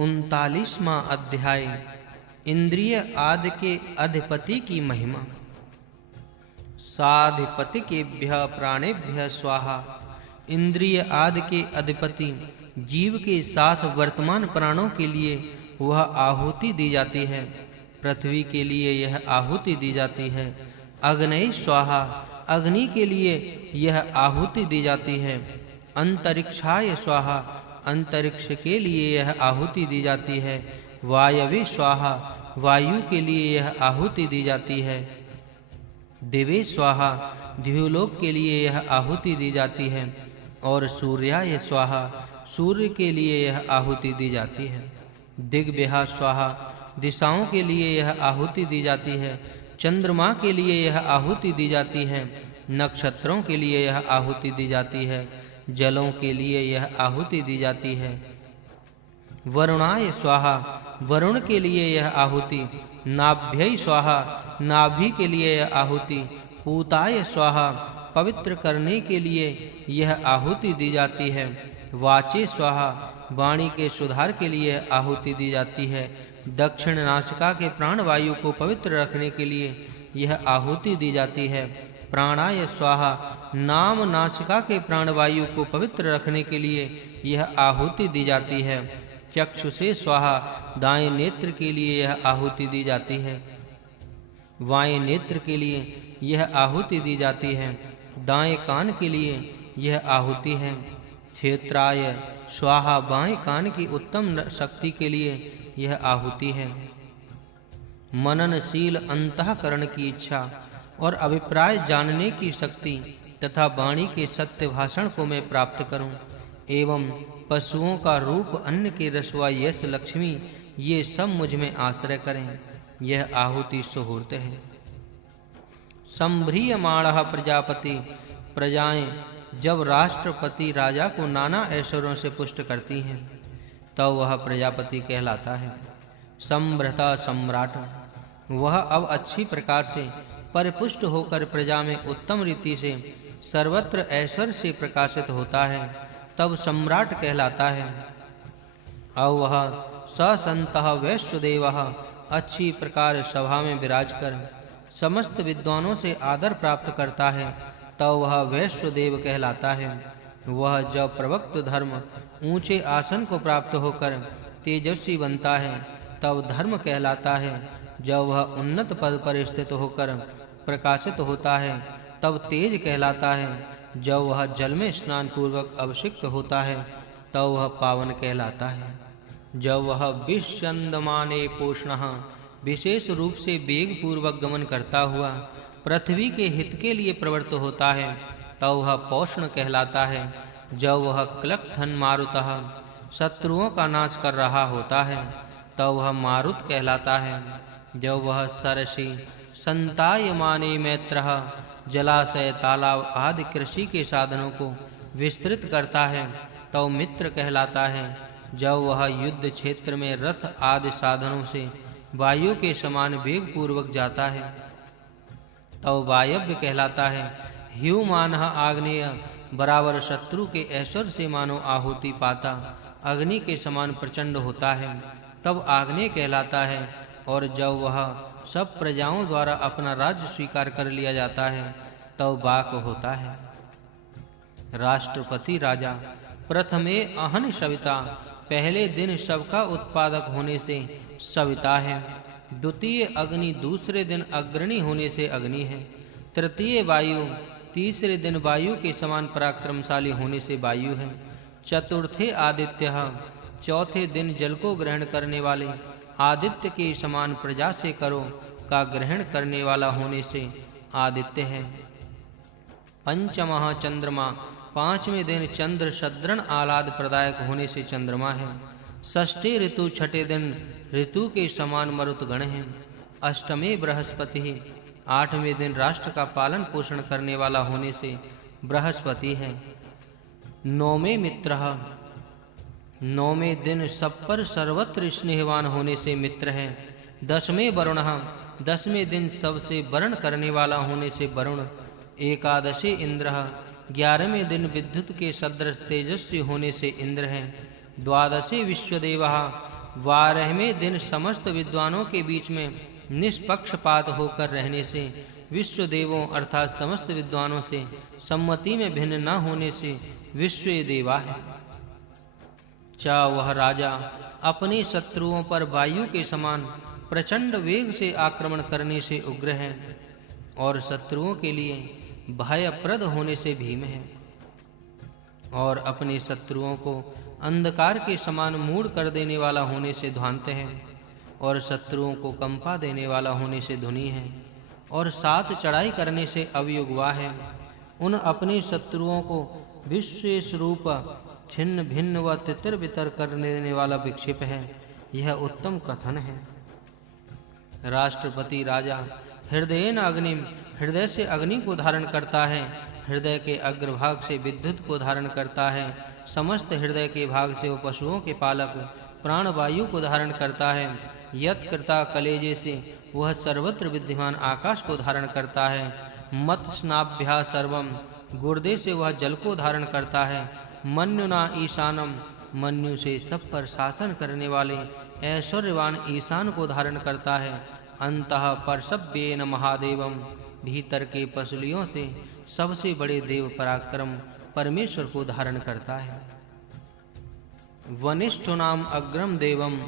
39वां अध्याय इंद्रिय आदि के अधिपति की महिमा। साधिपतिकेभ्यः प्राणेभ्यः स्वाहा। इंद्रिय आदि के अधिपति जीव के साथ वर्तमान प्राणों के लिए वह आहुति दी जाती है। पृथ्वी के लिए यह आहुति दी जाती है। अग्नये स्वाहा। अग्नि के लिए यह आहुति दी जाती है। अंतरिक्षाय स्वाहा। अंतरिक्ष के लिए यह आहुति दी जाती है। वायवे स्वाहा। वायु के लिए यह आहुति दी जाती है। दिवे स्वाहा। द्युलोक के लिए यह आहुति दी जाती है। और सूर्याय स्वाहा। सूर्य के लिए यह आहुति दी जाती है। दिग्भ्यः स्वाहा। दिशाओं के लिए यह आहुति दी जाती है। चंद्रमा के लिए यह आहुति दी जाती है। नक्षत्रों के लिए यह आहुति दी जाती है। जलों के लिए यह आहुति दी जाती है। वरुणाय स्वाहा। वरुण के लिए यह आहुति। नाभ्यै स्वाहा। नाभि के लिए यह आहुति। पूताय स्वाहा। पवित्र करने के लिए यह आहुति दी जाती है। वाचे स्वाहा। वाणी के सुधार के लिए आहुति दी जाती है। दक्षिण नासिका के प्राणवायु को पवित्र रखने के लिए यह आहुति दी जाती है। प्राणाय स्वाहा। नाम नासिका के प्राणवायु को पवित्र रखने के लिए यह आहुति दी जाती है। चक्षुषे स्वाहा। दाएं नेत्र के लिए यह आहुति दी जाती है। बाएं नेत्र के लिए यह आहुति दी जाती है। दाएं कान के लिए यह आहुति है। क्षेत्राय स्वाहा। बाएं कान की उत्तम शक्ति के लिए यह आहुति है। मननशील अंतःकरण की इच्छा और अभिप्राय जानने की शक्ति तथा वाणी के सत्य भाषण को मैं प्राप्त करूं, एवं पशुओं का रूप, अन्न के रसवा, यश, लक्ष्मी, ये सब मुझ में आश्रय करें, यह आहुति सुहूर्त है। संभ्रियमाणः प्रजापति। प्रजाएं जब राष्ट्रपति राजा को नाना ऐश्वर्यों से पुष्ट करती हैं, तब वह प्रजापति कहलाता है। संभ्रता सम्राट। वह अब अच्छी प्रकार से परिपुष्ट होकर प्रजा में उत्तम रीति से सर्वत्र ऐश्वर्य से प्रकाशित होता है, तब सम्राट कहलाता है। अब वह ससंतः वैश्वदेवः। अच्छी प्रकार सभा में विराज कर समस्त विद्वानों से आदर प्राप्त करता है, तब वह वैश्वदेव कहलाता है। वह जब प्रवक्त धर्म ऊंचे आसन को प्राप्त होकर तेजस्वी बनता है, तब धर्म कहलाता है। जब वह उन्नत पद पर स्थित होकर प्रकाशित होता है, तब तेज कहलाता है। जब वह जल में स्नान पूर्वक अभिषिक्त होता है, तब वह पावन कहलाता है। जब वह विश्यन्दमाने पोषणः। विशेष रूप से वेग पूर्वक गमन करता हुआ पृथ्वी के हित के लिए प्रवृत्त होता है, तब वह पोषण कहलाता है। जब वह क्लक्थन मारुतः शत्रुओं का नाश कर रहा होता है, तब वह मारुत कहलाता है। जब वह सरसी संतायमाने मैत्रः जलाशय, तालाब आदि कृषि के साधनों को विस्तृत करता है, तब मित्र कहलाता है। जब वह युद्ध क्षेत्र में रथ आदि साधनों से वायु के समान वेग पूर्वक जाता है, तब वायव्य कहलाता है। ह्युमानः आग्नेय। बराबर शत्रु के ऐश्वर्य से मानो आहुति पाता अग्नि के समान प्रचंड होता है, तब आग्नेय कहलाता है। और जब वह सब प्रजाओं द्वारा अपना राज्य स्वीकार कर लिया जाता है, तब वाक होता है। राष्ट्रपति राजा। प्रथमे अहन सविता। पहले दिन सबका उत्पादक होने से सविता है। द्वितीय अग्नि। दूसरे दिन अग्रणी होने से अग्नि है। तृतीय वायु। तीसरे दिन वायु के समान पराक्रमशाली होने से वायु है। चतुर्थे आदित्यः। चौथे दिन जल को ग्रहण करने वाले आदित्य के समान प्रजा से करो का ग्रहण करने वाला होने से आदित्य है। पंचमः चंद्रमा। पांचवें दिन चंद्र सद्रण आह्लाद प्रदायक होने से चंद्रमा है। षष्ठी ऋतु। छठे दिन ऋतु के समान मरुतगण है। अष्टमे बृहस्पति। आठवें दिन राष्ट्र का पालन पोषण करने वाला होने से बृहस्पति है। नौमे मित्रः। नौवें दिन सब पर सर्वत्र स्नेहवान होने से मित्र है। दसवें वरुणः। दसवें दिन सबसे वरण करने वाला होने से वरुण। एकादशी इंद्रः। 11वें दिन विद्युत के सदृश तेजस्वी होने से इंद्र है। द्वादशी विश्वदेवः। 12वें दिन समस्त विद्वानों के बीच में निष्पक्षपात होकर रहने से, विश्व देवों अर्थात समस्त विद्वानों से सम्मति में भिन्न न होने से विश्व देवा है। चा वह राजा अपने शत्रुओं पर वायु के समान प्रचंड वेग से आक्रमण करने से उग्र है और शत्रुओं के लिए भयप्रद होने से भीम है, और अपने शत्रुओं को अंधकार के समान मूढ़ कर देने वाला होने से ध्वांत है, और शत्रुओं को कंपा देने वाला होने से धुनी है, और 7 चढ़ाई करने से अवयुगवा है। उन अपने शत्रुओं को विशेष रूप छिन्न भिन्न व तितर बितर कर देने वाला विक्षिप है। यह उत्तम कथन है। राष्ट्रपति राजा हृदयेन अग्निम, हृदय से अग्नि को धारण करता है, हृदय के अग्रभाग से विद्युत को धारण करता है, समस्त हृदय के भाग से वो पशुओं के पालक प्राण वायु को धारण करता है, यत कृता कलेजे से वह सर्वत्र विद्यमान आकाश को धारण करता है, मत स्नाभ्या सर्वम, गुर्दे से वह जल को धारण करता है, मन्युना ईशानम, मन्यु से सब पर शासन करने वाले ऐश्वर्यवान ईशान को धारण करता है, अंतः परसव्येन महादेवम, भीतर के पसलियों से सबसे बड़े देव पराक्रम परमेश्वर को धारण करता है। वनिष्ठ नाम अग्रम देवम,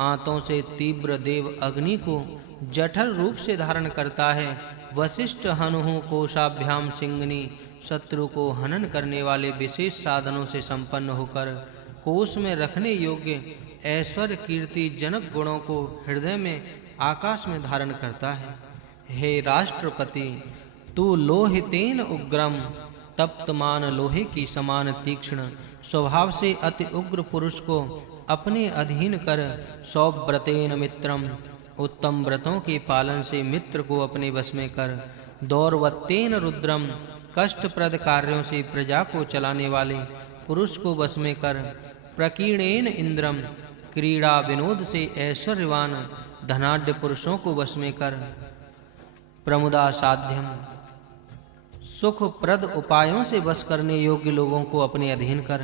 आंतों से तीव्र देव अग्नि को जठर रूप से धारण करता है। वशिष्ठ हनुहु कोशाभ्याम सिंगनी, शत्रु को हनन करने वाले विशेष साधनों से संपन्न होकर कोश में रखने योग्य ऐश्वर्य कीर्ति जनक गुणों को हृदय में आकाश में धारण करता है। हे राष्ट्रपति, तू लोहितेन उग्रम, तप्तमान लोहे की समान तीक्ष्ण स्वभाव से अति उग्र पुरुष को अपने अधीन कर, सौव्रतेन मित्रम, उत्तम व्रतों के पालन से मित्र को अपने वश में कर, दौर्वत्तेन रुद्रम, कष्टप्रद कार्यों से प्रजा को चलाने वाले पुरुष को वश में कर, प्रकीर्णेन इंद्रम, क्रीड़ा विनोद से ऐश्वर्यवान धनाढ्य पुरुषों को वश में कर, प्रमुदा साध्यम, सुखप्रद उपायों से वश करने योग्य लोगों को अपने अधीन कर,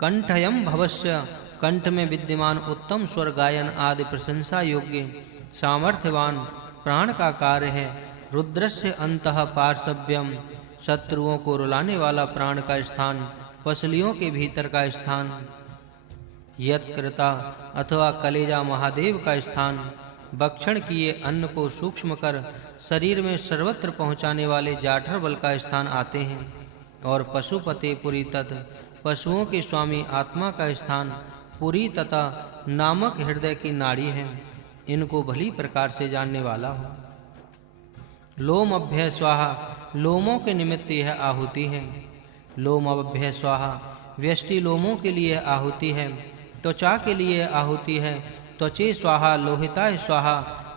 कंठयम भवस्य, कंठ में विद्यमान उत्तम स्वर गायन आदि प्रशंसा योग्य सामर्थ्यवान प्राण का कार्य है, रुद्रस्य अंतः पार्श्व्यम, शत्रुओं को रुलाने वाला प्राण का स्थान, पसलियों के भीतर का स्थान, यत्कृता अथवा कलेजा महादेव का स्थान, भक्षण किए अन्न को सूक्ष्म कर शरीर में सर्वत्र पहुंचाने वाले जाठर बल का स्थान आते हैं, और पशुपते पुरी तत्, पशुओं के स्वामी आत्मा का स्थान पुरी तथा नामक हृदय की नाड़ी है, इनको भली प्रकार से जानने वाला हो। लोम अभ्य स्वाहा, लोमों के निमित्त यह आहुति है। लोम अभ्य स्वाहा, व्यष्टि लोमों के लिए आहुति है, त्वचा के लिए आहुति है, त्वचे स्वाहा, लोहिताय स्वाहा,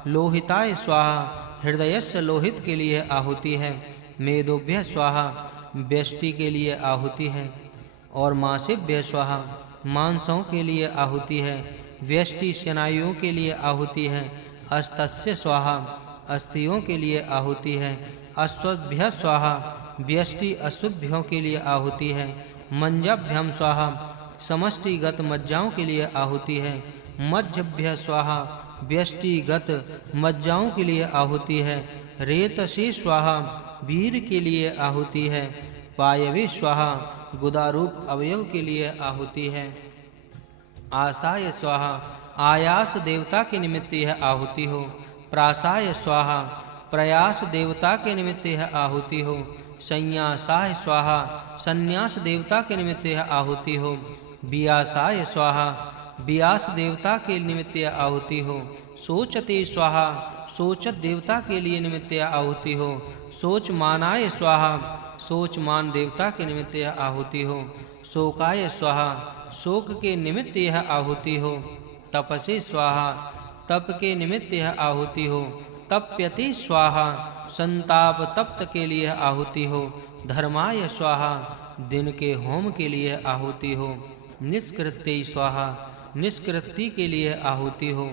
लोहिताय स्वाहा, हृदयस्य लोहित के लिए आहुति है, मेदोभ्य स्वाहा, व्यष्टि के लिए आहुति है, और मांसेभ्य स्वाहा, मांसों के लिए आहुति है, व्यष्टि स्नायुओं के लिए आहुति है, अस्तस्य स्वाहा, अस्थियों के लिए आहुति है, अश्वभ्य स्वाहा, व्यष्टि अशुभ्यों के लिए आहुति है, मंजभ्यम स्वाहा, समष्टिगत मज्जाओं के लिए आहुति है, मज्जभ्य स्वाहा, व्यष्टिगत मज्जाओं के लिए आहुति है, रेतसे स्वाहा, वीर के लिए आहुति है, पायवे स्वाहा, गुदारूप अवयव के लिए आहुति है, आसाय स्वाहा, आयास देवता के निमित्त यह आहुति हो, प्रासाय स्वाहा, प्रयास देवता के निमित्त यह आहुति हो, संन्यासाय स्वाहा, संन्यास देवता के निमित्त यह आहुति हो, बियासाय स्वाहा, बियास देवता के निमित्त यह आहुति हो, सोचते स्वाहा, सोचत देवता के लिए निमित्त यह आहुति हो, सोचमानाय स्वाहा, सोचमान देवता के निमित्त यह आहुति हो, शोकाय स्वाहा, शोक के निमित्त यह आहुति हो, तपसे स्वाहा, तप के निमित्त यह आहुति हो, तप्यते स्वाहा, संताप तप्त के लिए आहुति हो, धर्माय स्वाहा, दिन के होम के लिए आहुति हो, निष्कृत्य स्वाहा, निष्कृति के लिए आहुति हो,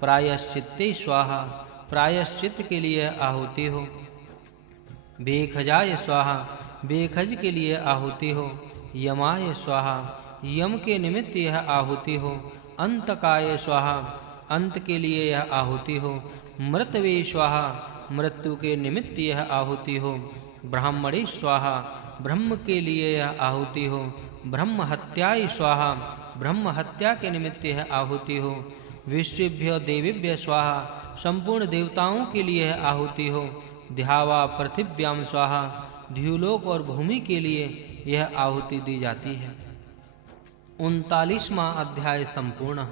प्रायश्चित्ते स्वाहा, प्रायश्चित के लिए आहुति हो, बेखजाय स्वाहा, बेखज के लिए आहुति हो, यमाय स्वाहा, यम के निमित्त यह आहुति हो, अंतकाय स्वाहा, अंत के लिए यह आहुति हो। मृतवे स्वाहा, मृत्यु के निमित्त यह आहुति हो। ब्राह्मणे स्वाहा, ब्रह्म के लिए यह आहुति हो। ब्रह्म हत्याय स्वाहा, ब्रह्म हत्या के निमित्त यह आहुति हो। विश्वेभ्यो देवेभ्य स्वाहा, संपूर्ण देवताओं के लिए यह आहुति हो। ध्यावा पृथिव्याम स्वाहा, ध्युलोक और भूमि के लिए यह आहुति दी जाती है। 39वां अध्याय संपूर्ण।